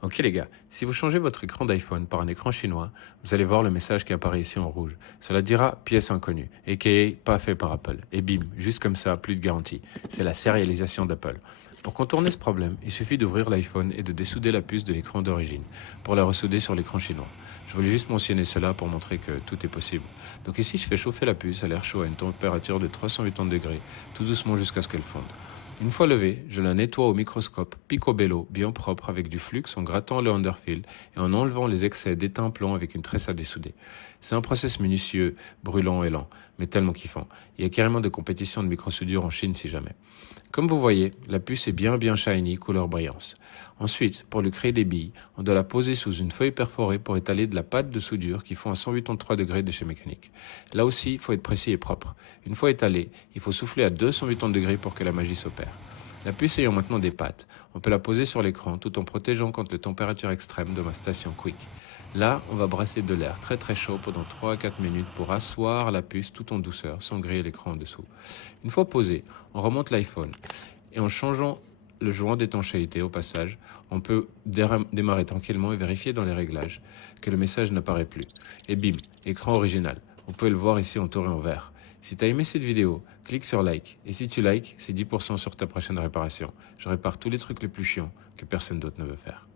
Ok les gars, si vous changez votre écran d'iPhone par un écran chinois, vous allez voir le message qui apparaît ici en rouge. Cela dira pièce inconnue, aka pas fait par Apple. Et bim, juste comme ça, plus de garantie. C'est la sérialisation d'Apple. Pour contourner ce problème, il suffit d'ouvrir l'iPhone et de dessouder la puce de l'écran d'origine pour la ressouder sur l'écran chinois. Je voulais juste mentionner cela pour montrer que tout est possible. Donc ici, je fais chauffer la puce à l'air chaud à une température de 380 degrés, tout doucement jusqu'à ce qu'elle fonde. Une fois levée, je la nettoie au microscope picobello bien propre avec du flux en grattant le underfill et en enlevant les excès d'étain plomb avec une tresse à dessouder. C'est un process minutieux, brûlant et lent, mais tellement kiffant. Il y a carrément de compétitions de microsoudure en Chine si jamais. Comme vous voyez, la puce est bien shiny, couleur brillance. Ensuite, pour lui créer des billes, on doit la poser sous une feuille perforée pour étaler de la pâte de soudure qui fond à 183 degrés de chez Mécanique. Là aussi, il faut être précis et propre. Une fois étalée, il faut souffler à 280 degrés pour que la magie s'opère. La puce ayant maintenant des pattes, on peut la poser sur l'écran tout en protégeant contre les températures extrêmes de ma station Quick. Là, on va brasser de l'air très chaud pendant 3 à 4 minutes pour asseoir la puce tout en douceur sans griller l'écran en dessous. Une fois posé, on remonte l'iPhone et en changeant le joint d'étanchéité au passage, on peut démarrer tranquillement et vérifier dans les réglages que le message n'apparaît plus. Et bim, écran original. On peut le voir ici entouré en vert. Si tu as aimé cette vidéo, clique sur like. Et si tu likes, c'est 10% sur ta prochaine réparation. Je répare tous les trucs les plus chiants que personne d'autre ne veut faire.